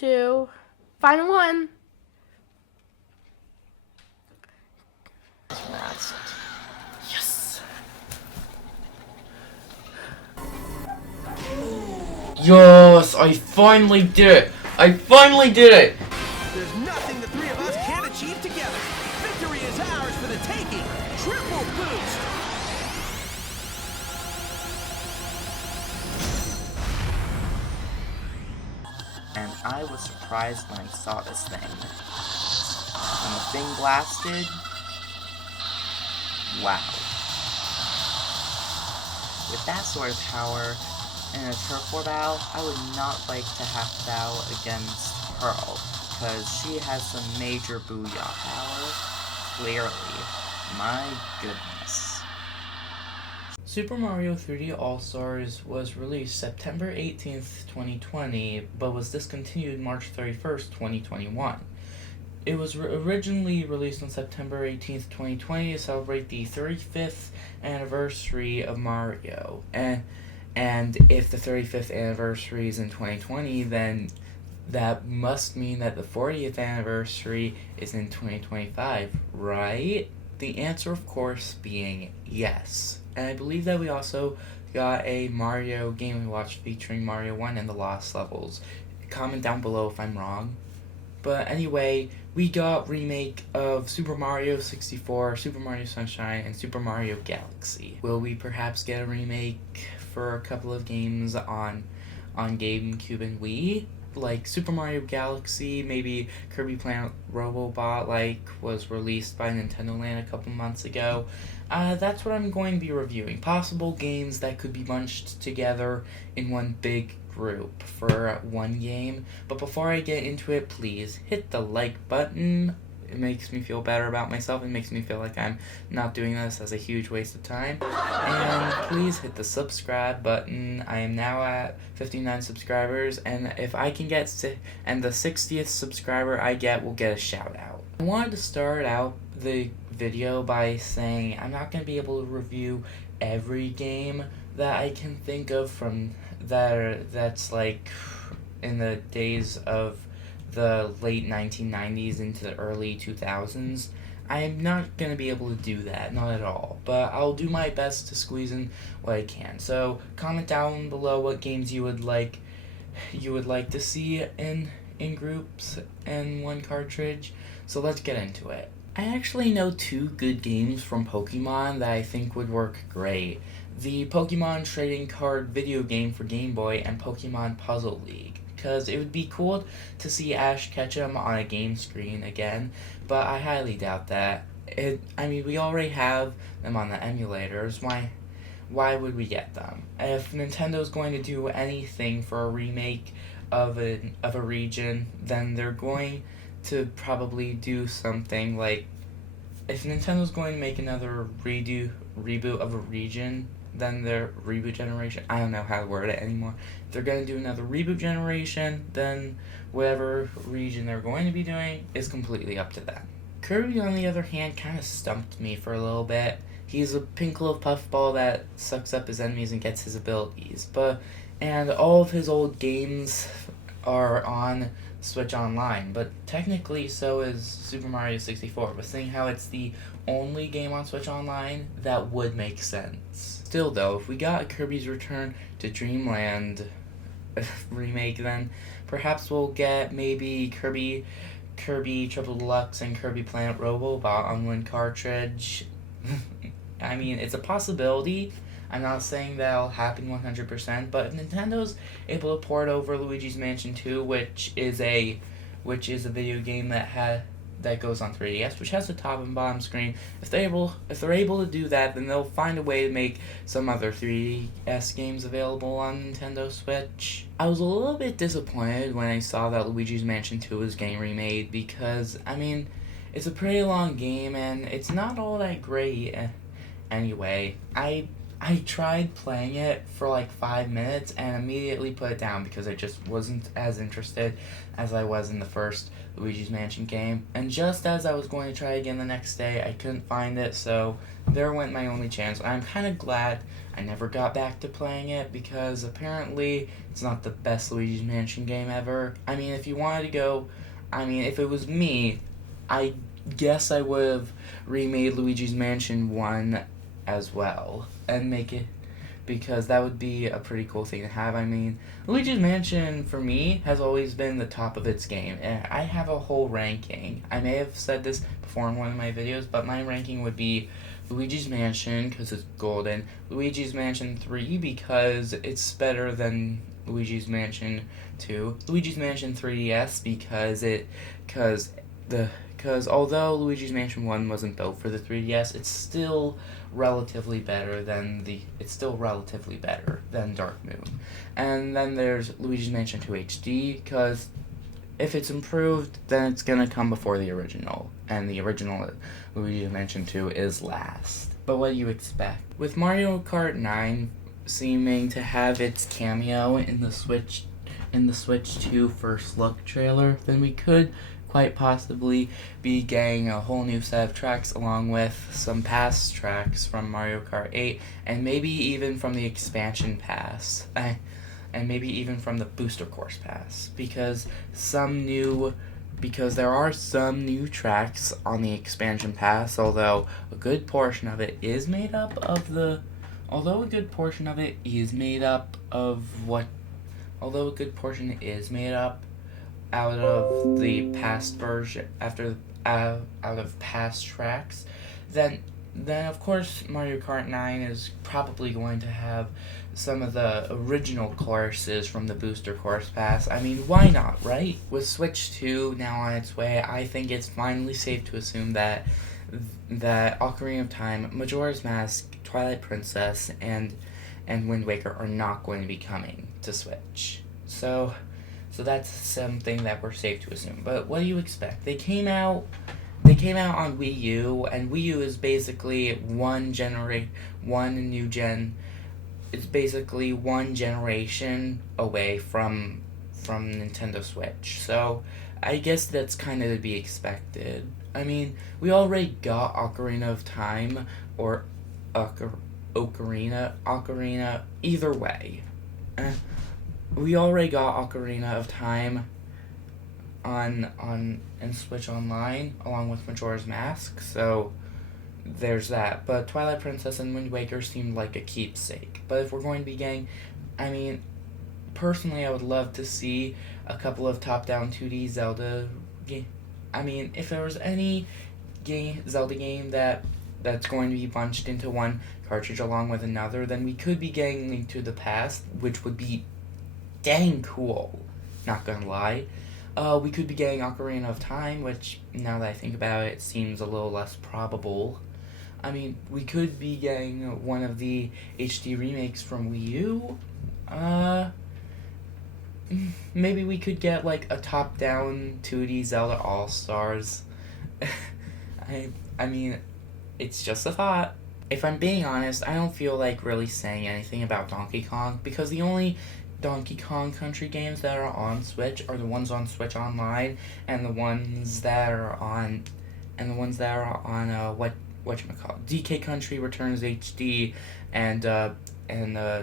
2, final one. Yes! Yes! I finally did it! I finally did it! There's nothing the three of us can't achieve together. Victory is ours for the taking. Triple boost! And I was surprised when I saw this thing. When the thing blasted, wow. With that sort of power and a turf war battle, I would not like to have to battle against Pearl, because she has some major booyah power, clearly. My goodness. Super Mario 3D All-Stars was released September 18th, 2020, but was discontinued March 31st, 2021. It was originally released on September 18th, 2020 to celebrate the 35th anniversary of Mario. And if the 35th anniversary is in 2020, then that must mean that the 40th anniversary is in 2025, right? The answer, of course, being yes. And I believe that we also got a Mario Game & Watch featuring Mario 1 and the Lost Levels. Comment down below if I'm wrong. But anyway, we got remake of Super Mario 64, Super Mario Sunshine, and Super Mario Galaxy. Will we perhaps get a remake for a couple of games on GameCube and Wii? Like Super Mario Galaxy, maybe Kirby Planet Robobot, like, was released by Nintendo Land a couple months ago. That's what I'm going to be reviewing. Possible games that could be bunched together in one big group for one game. But before I get into it, please hit the like button. It makes me feel better about myself. It makes me feel like I'm not doing this as a huge waste of time. And please hit the subscribe button. I am now at 59 subscribers, and if I can get and the 60th subscriber I get will get a shout out. I wanted to start out the video by saying I'm not going to be able to review every game that I can think of from that's like in the days of the late 1990s into the early 2000s. I'm not going to be able to do that, not at all. But I'll do my best to squeeze in what I can. So comment down below what games you would like to see in groups and one cartridge. So let's get into it. I actually know two good games from Pokemon that I think would work great. The Pokemon Trading Card video game for Game Boy and Pokemon Puzzle League. Because it would be cool to see Ash Ketchum on a game screen again, but I highly doubt that. We already have them on the emulators. Why would we get them? If Nintendo's going to do anything for a remake of a region, then they're going to probably do something like, if Nintendo's going to make another reboot of a region, then their reboot generation, I don't know how to word it anymore. If they're going to do another reboot generation, then whatever region they're going to be doing is completely up to them. Kirby, on the other hand, kind of stumped me for a little bit. He's a pink little puffball that sucks up his enemies and gets his abilities. And all of his old games are on Switch Online, but technically so is Super Mario 64. But seeing how it's the only game on Switch Online, that would make sense. Still though, if we got Kirby's Return to Dreamland remake, then perhaps we'll get maybe Kirby Triple Deluxe and Kirby Planet Robobot on one cartridge. I mean, it's a possibility. I'm not saying that'll happen 100%, but if Nintendo's able to port over Luigi's Mansion 2, which is a video game that goes on 3DS, which has a top and bottom screen, if they're able to do that, then they'll find a way to make some other 3DS games available on Nintendo Switch. I was a little bit disappointed when I saw that Luigi's Mansion 2 was getting remade, because, it's a pretty long game, and it's not all that great. Anyway, I I tried playing it for like 5 minutes and immediately put it down because I just wasn't as interested as I was in the first Luigi's Mansion game. And just as I was going to try again the next day, I couldn't find it, so there went my only chance. I'm kind of glad I never got back to playing it because apparently it's not the best Luigi's Mansion game ever. I mean, if you wanted to go, if it was me, I guess I would have remade Luigi's Mansion 1 as well and make it, because that would be a pretty cool thing to have. I mean, Luigi's Mansion for me has always been the top of its game, and I have a whole ranking. I may have said this before in one of my videos, but my ranking would be Luigi's Mansion because it's golden, Luigi's Mansion 3 because it's better than Luigi's Mansion 2, Luigi's Mansion 3DS because although Luigi's Mansion 1 wasn't built for the 3DS, it's still relatively better than Dark Moon. And then there's Luigi's Mansion 2 HD, because if it's improved, then it's gonna come before the original, and the original Luigi's Mansion 2 is last. But what do you expect? With Mario Kart 9 seeming to have its cameo in the Switch 2 first look trailer, then we could quite possibly be getting a whole new set of tracks along with some past tracks from Mario Kart 8 and maybe even from the expansion pass and maybe even from the booster course pass because there are some new tracks on the expansion pass, although a good portion of it is made up of the although a good portion is made up out of the past version out of past tracks, then of course Mario Kart 9 is probably going to have some of the original courses from the booster course pass. I mean, why not, right? With Switch 2 now on its way, I think it's finally safe to assume that Ocarina of Time, Majora's Mask, Twilight Princess, and Wind Waker are not going to be coming to Switch. So that's something that we're safe to assume. But what do you expect? They came out on Wii U, and Wii U is basically one generation away from Nintendo Switch. So I guess that's kind of to be expected. I mean, we already got Ocarina of Time or Ocarina, either way. We already got Ocarina of Time on Switch Online along with Majora's Mask, so there's that. But Twilight Princess and Wind Waker seemed like a keepsake. But if we're going to be getting, personally I would love to see a couple of top-down 2D Zelda games. If there was any Zelda game that's going to be bunched into one cartridge along with another, then we could be getting Link to the Past, which would be dang cool, not gonna lie. We could be getting Ocarina of Time, which, now that I think about it, seems a little less probable. We could be getting one of the HD remakes from Wii U. Maybe we could get, like, a top-down 2D Zelda All-Stars. It's just a thought. If I'm being honest, I don't feel like really saying anything about Donkey Kong, because the only Donkey Kong Country games that are on Switch are the ones on Switch Online and the ones that are on DK Country Returns HD and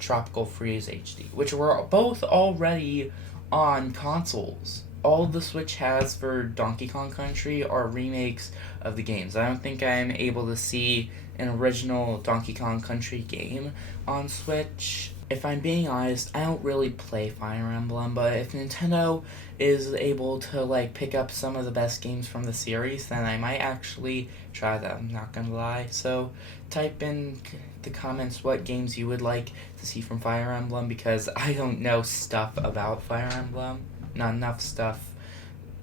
Tropical Freeze HD, which were both already on consoles. All the Switch has for Donkey Kong Country are remakes of the games. I don't think I'm able to see an original Donkey Kong Country game on Switch. If I'm being honest, I don't really play Fire Emblem, but if Nintendo is able to, pick up some of the best games from the series, then I might actually try them, not gonna lie. So, type in the comments what games you would like to see from Fire Emblem, because I don't know stuff about Fire Emblem. Not enough stuff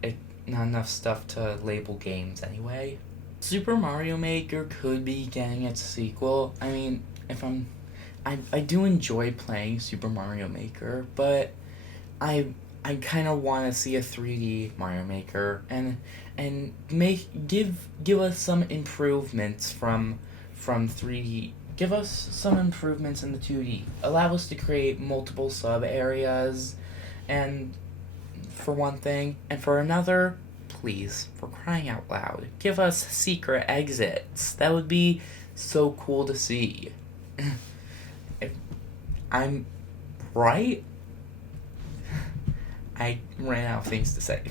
to label games anyway. Super Mario Maker could be getting its sequel. I do enjoy playing Super Mario Maker, but I kind of want to see a 3D Mario Maker and give us some improvements from 3D give us some improvements in the 2D. Allow us to create multiple sub areas, and for one thing, and for another, please, for crying out loud, give us secret exits. That would be so cool to see. If I'm right, I ran out of things to say.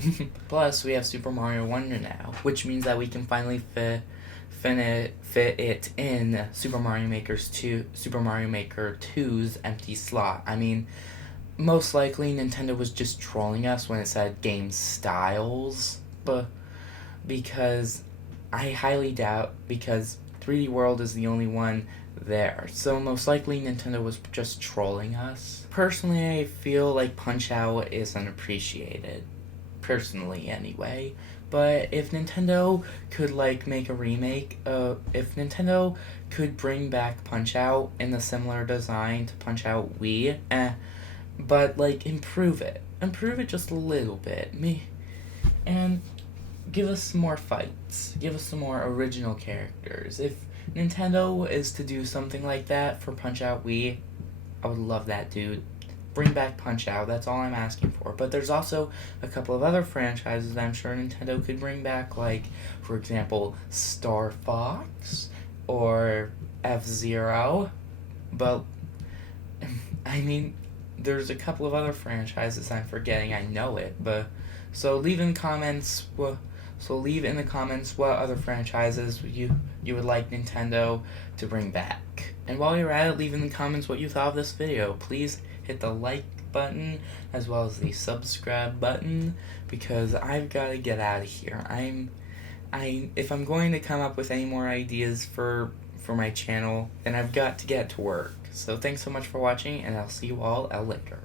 Plus, we have Super Mario Wonder now, which means that we can finally fit it in Super Mario Maker 2's empty slot. I mean, most likely Nintendo was just trolling us when it said game styles, but because I highly doubt, because 3D World is the only one there. So most likely Nintendo was just trolling us. Personally, I feel like Punch-Out is unappreciated. Personally, anyway. But if Nintendo could, like, make a remake, if Nintendo could bring back Punch-Out in a similar design to Punch-Out Wii, but, like, improve it. Improve it just a little bit. And give us some more fights. Give us some more original characters. If Nintendo is to do something like that for Punch-Out Wii, I would love that, dude. Bring back Punch-Out, that's all I'm asking for. But there's also a couple of other franchises that I'm sure Nintendo could bring back, like, for example, Star Fox or F-Zero. But, I mean, there's a couple of other franchises I'm forgetting, I know it, but, so leave in the comments what other franchises you would like Nintendo to bring back. And while you're at it, leave in the comments what you thought of this video. Please hit the like button as well as the subscribe button, because I've got to get out of here. If I'm going to come up with any more ideas for my channel, then I've got to get to work. So thanks so much for watching, and I'll see you all later.